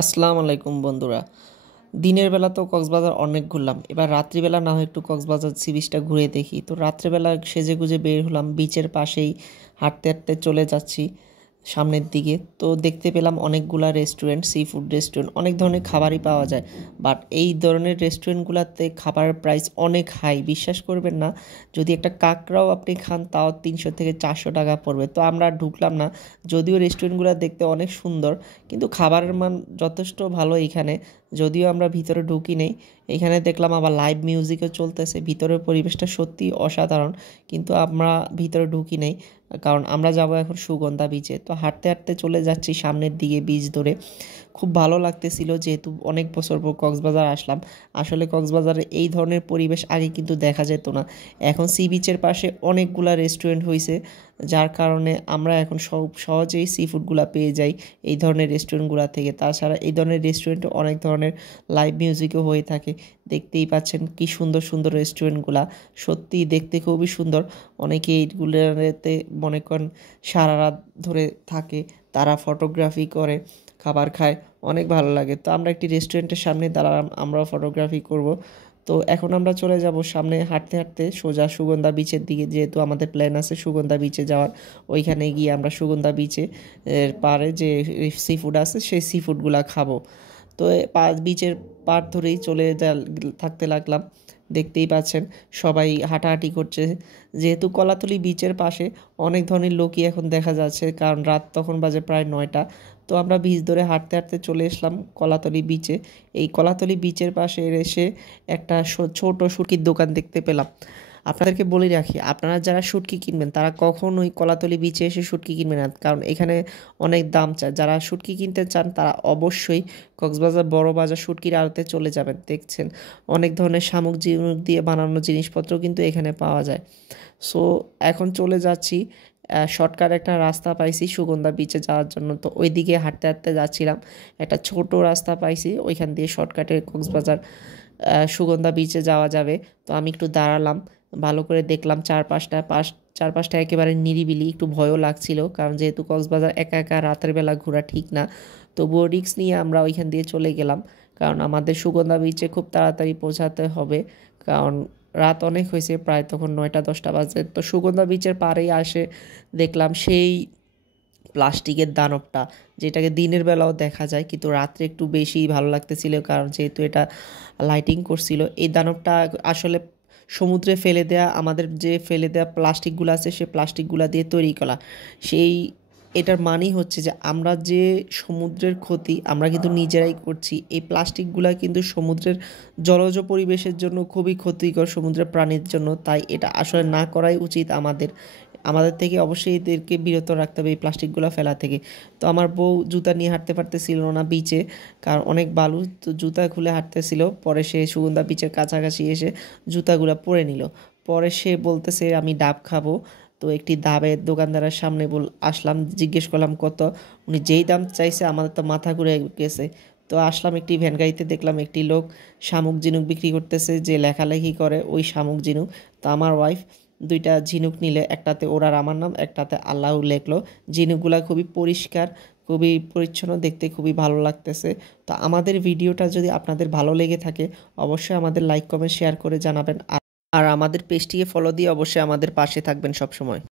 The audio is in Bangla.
আসসালামু আলাইকুম বন্ধুরা। দিনের বেলা তো কক্সবাজার অনেক ঘুরলাম, এবার রাত্রিবেলা না হয় একটু কক্সবাজার সি বিচটা ঘুরে দেখি। তো রাত্রেবেলা সেজে গুজে বের হলাম, বিচের পাশেই হাঁটতে হাঁটতে চলে যাচ্ছি সামনের দিকে। তো দেখতে পেলাম অনেকগুলা রেস্টুরেন্ট, সি ফুড রেস্টুরেন্ট, অনেক ধরনের খাবারই পাওয়া যায়। বাট এই ধরনের রেস্টুরেন্টগুলোতে খাবারের প্রাইস অনেক হাই, বিশ্বাস করবেন না। যদি একটা কাঁকড়াও আপনি খান তাও 300 থেকে 400 টাকা পড়বে। তো আমরা ঢুকলাম না, যদিও রেস্টুরেন্টগুলো দেখতে অনেক সুন্দর, কিন্তু খাবারের মান যথেষ্ট ভালো এখানে। যদিও আমরা ভিতরে ঢুকি নেই, এখানে দেখলাম আবার লাইভ মিউজিকও চলতেছে, ভিতরের পরিবেশটা সত্যি অসাধারণ। কিন্তু আমরা ভিতরে ঢুকি নেই, কারণ আমরা যাব এখন সুগন্ধা বিচে। তো হাঁটতে হাঁটতে চলে যাচ্ছি সামনের দিকে বিচ ধরে। খুব ভালো লাগতেছিল, যেহেতু অনেক বছর পর কক্সবাজার আসলাম। আসলে কক্সবাজারে এই ধরনের পরিবেশ আগে কিন্তু দেখা যেত না। এখন সি বিচের পাশে অনেকগুলা রেস্টুরেন্ট হয়েছে, যার কারণে আমরা এখন সহজেই সি ফুডগুলো পেয়ে যাই এই ধরনের রেস্টুরেন্টগুলো থেকে। তাছাড়া এই ধরনের রেস্টুরেন্টে অনেক ধরনের লাইভ মিউজিকও হয়ে থাকে। দেখতেই পাচ্ছেন কি সুন্দর সুন্দর রেস্টুরেন্টগুলা, সত্যিই দেখতে খুবই সুন্দর। অনেকে এইগুলোতে মনে করেন সারা রাত ধরে থাকে, তারা ফটোগ্রাফি করে, খাবার খায়, অনেক ভালো লাগে। তো আমরা একটি রেস্টুরেন্টের সামনে দাঁড়ালাম, আমরাও ফটোগ্রাফি করব। তো এখন আমরা চলে যাব সামনে হাঁটতে হাঁটতে সোজা সুগন্ধা বিচের দিকে, যেহেতু আমাদের প্ল্যান আছে সুগন্ধা বিচে যাওয়ার। ওইখানে গিয়ে আমরা সুগন্ধা বিচে এর পাড়ে যে সি ফুড আছে সেই সি ফুডগুলো খাবো। তো বিচের পাড় ধরেই থাকতে লাগলাম। দেখতেই পাচ্ছেন সবাই হাঁটাহাঁটি করছে, যেহেতু কলাতলি বিচের পাশে অনেক ধরনের লোকই এখন দেখা যাচ্ছে, কারণ রাত তখন বাজে প্রায় 9টা। তো আমরা বিচ ধরে হাঁটতে হাঁটতে চলে এসলাম কলাতলি বিচে। এই কলাতলি বিচের পাশে এসে একটা ছোট শুটকির দোকান দেখতে পেলাম। আপনাদেরকে বলে রাখি, আপনারা যারা শুটকি কিনবেন তারা কখনোই কলাতলি বিচে এসে শুটকি কিনবেন না, কারণ এখানে অনেক দাম চায়। যারা শুটকি কিনতে চান তারা অবশ্যই কক্সবাজার বড় বাজার শুটকির আড়তে চলে যাবেন। দেখছেন অনেক ধরনের শামুক ঝিনুক দিয়ে বানানো জিনিসপত্র কিন্তু এখানে পাওয়া যায়। সো এখন চলে যাচ্ছি, শর্টকাট একটা রাস্তা পাইছি সুগন্ধা বিচে যাওয়ার জন্য। তো ওই দিকে হাঁটতে হাঁটতে যাচ্ছিলাম, একটা ছোট রাস্তা পাইছি, ওইখান দিয়ে শর্টকাটে কক্সবাজার সুগন্ধা বিচে যাওয়া যাবে। তো আমি একটু দাঁড়ালাম, ভালো করে দেখলাম চারপাশটা একেবারে নিরিবিলি। একটু ভয়ও লাগছিল, কারণ যেহেতু কক্সবাজার একা একা রাতের বেলা ঘোরা ঠিক না। তবুও রিস্ক নিয়ে আমরা ওইখান দিয়ে চলে গেলাম, কারণ আমাদের সুগন্ধা বিচে খুব তাড়াতাড়ি পৌঁছাতে হবে, কারণ রাত অনেক হয়েছে, প্রায় তখন 9টা 10টা বাজে। তো সুগন্ধা বিচের পাড়েই দেখলাম সেই প্লাস্টিকের দানবটা, যেটাকে দিনের বেলাও দেখা যায় কিন্তু রাত্রে একটু বেশি ভালো লাগতেছিল, কারণ যেহেতু এটা লাইটিং করছিল। এই দানবটা আসলে সমুদ্রে ফেলে দেয়া, আমাদের যে ফেলে দেওয়া প্লাস্টিকগুলো আছে সেই প্লাস্টিকগুলো দিয়ে তৈরি করা। সেই এটার মানেই হচ্ছে যে আমরা যে সমুদ্রের ক্ষতি আমরা কিন্তু নিজেরাই করছি। এই প্লাস্টিকগুলো কিন্তু সমুদ্রের জলজ পরিবেশের জন্য খুবই ক্ষতিকর, সমুদ্রের প্রাণীর জন্য। তাই এটা আসলে না করাই উচিত আমাদের। আমাদের থেকে অবশ্যই এদেরকে বিরত রাখতে হবে এই প্লাস্টিকগুলো ফেলা থেকে। তো আমার বউ জুতা নিয়ে হাঁটতে পারতেছিল না বিচে, কারণ অনেক বালু। তো জুতা খুলে হাঁটতেছিল, পরে সে সুগন্ধা বিচের কাছাকাছি এসে জুতাগুলো পরে নিল। পরে সে বলতেছে আমি ডাব খাবো। তো একটি ডাবের দোকানদারের সামনে আসলাম, জিজ্ঞেস করলাম কত। উনি যেই দাম চাইছে আমাদের তো মাথা ঘুরে গেছে। তো আসলাম একটি ভ্যান গাড়িতে, দেখলাম একটি লোক শামুক ঝিনুক বিক্রি করতেছে, যে লেখালেখি করে ওই শামুক ঝিনুক। তো আমার ওয়াইফ দুইটা ঝিনুক নিলে, একটাতে ওরার আমার নাম, একটাতে আল্লাহ লেখলো। ঝিনুকগুলা খুবই পরিষ্কার, খুবই পরিচ্ছন্ন, দেখতে খুবই ভালো লাগতেছে। তো আমাদের ভিডিওটা যদি আপনাদের ভালো লেগে থাকে অবশ্যই আমাদের লাইক কমেন্ট শেয়ার করে জানাবেন, আর আমাদের পেজটিকে ফলো দিয়ে অবশ্যই আমাদের পাশে থাকবেন সবসময়।